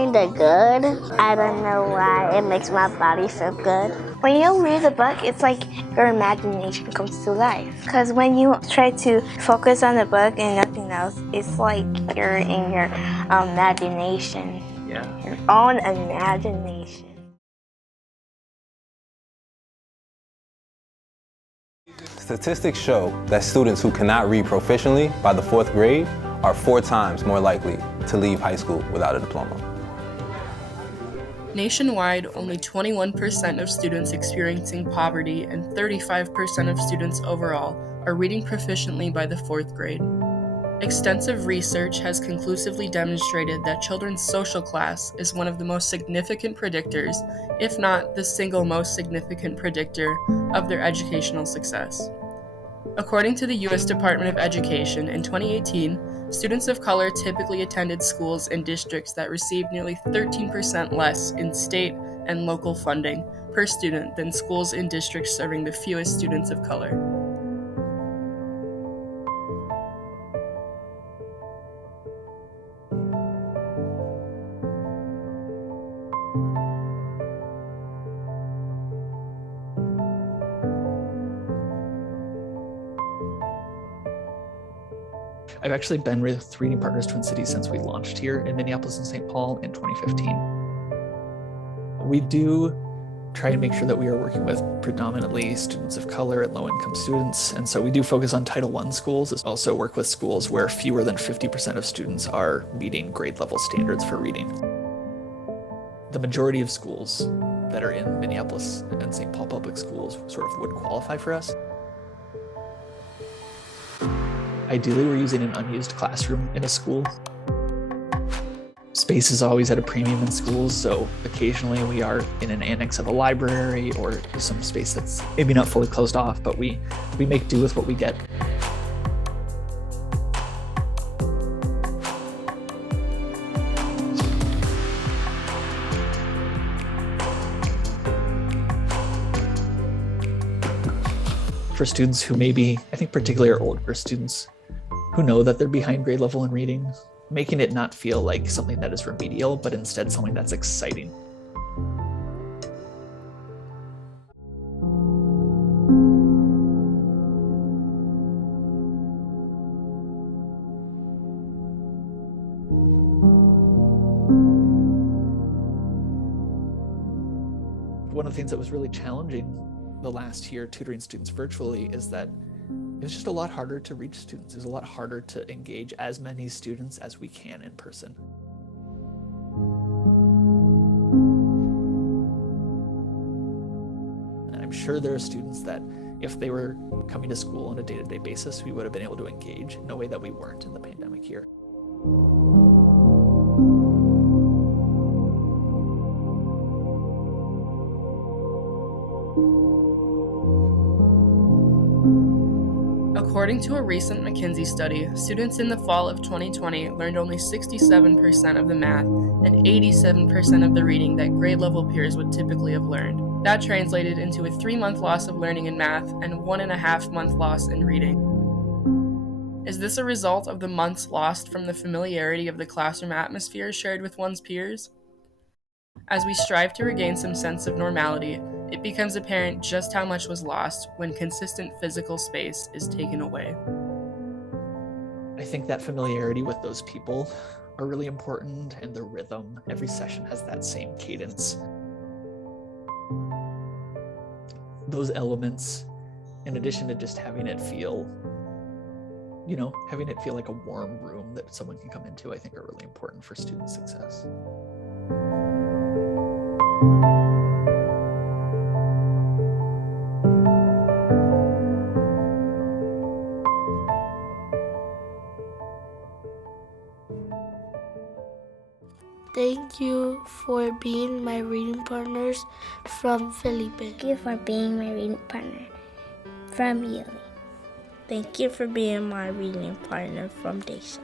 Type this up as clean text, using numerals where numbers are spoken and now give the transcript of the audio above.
kind of good. I don't know why. It makes my body feel good. When you read a book, it's like your imagination comes to life. Because when you try to focus on the book and nothing else, it's like you're in your imagination. Yeah. Your own imagination. Statistics show that students who cannot read proficiently by the 4th grade are 4 times more likely to leave high school without a diploma. Nationwide, only 21% of students experiencing poverty and 35% of students overall are reading proficiently by the 4th grade. Extensive research has conclusively demonstrated that children's social class is one of the most significant predictors, if not the single most significant predictor, of their educational success. According to the U.S. Department of Education, in 2018, students of color typically attended schools in districts that received nearly 13% less in state and local funding per student than schools in districts serving the fewest students of color. I've actually been with Reading Partners Twin Cities since we launched here in Minneapolis and St. Paul in 2015. We do try to make sure that we are working with predominantly students of color and low-income students, and so we do focus on Title I schools. We also work with schools where fewer than 50% of students are meeting grade level standards for reading. The majority of schools that are in Minneapolis and St. Paul public schools sort of would qualify for us. Ideally, we're using an unused classroom in a school. Space is always at a premium in schools, so occasionally we are in an annex of a library or some space that's maybe not fully closed off, but we make do with what we get. For students who maybe, I think particularly our older students, who know that they're behind grade level in reading, making it not feel like something that is remedial, but instead something that's exciting. One of the things that was really challenging the last year tutoring students virtually is that it was just a lot harder to reach students. It was a lot harder to engage as many students as we can in person. And I'm sure there are students that if they were coming to school on a day-to-day basis, we would have been able to engage in a way that we weren't in the pandemic year. According to a recent McKinsey study, students in the fall of 2020 learned only 67% of the math and 87% of the reading that grade-level peers would typically have learned. That translated into a 3-month loss of learning in math and 1.5-month loss in reading. Is this a result of the months lost from the familiarity of the classroom atmosphere shared with one's peers? As we strive to regain some sense of normality, it becomes apparent just how much was lost when consistent physical space is taken away. I think that familiarity with those people are really important, and the rhythm. Every session has that same cadence. Those elements, in addition to just having it feel, having it feel like a warm room that someone can come into, I think are really important for student success. Thank you for being my reading partners from Felipe. Thank you for being my reading partner from Yuli. Thank you for being my reading partner from Daisha.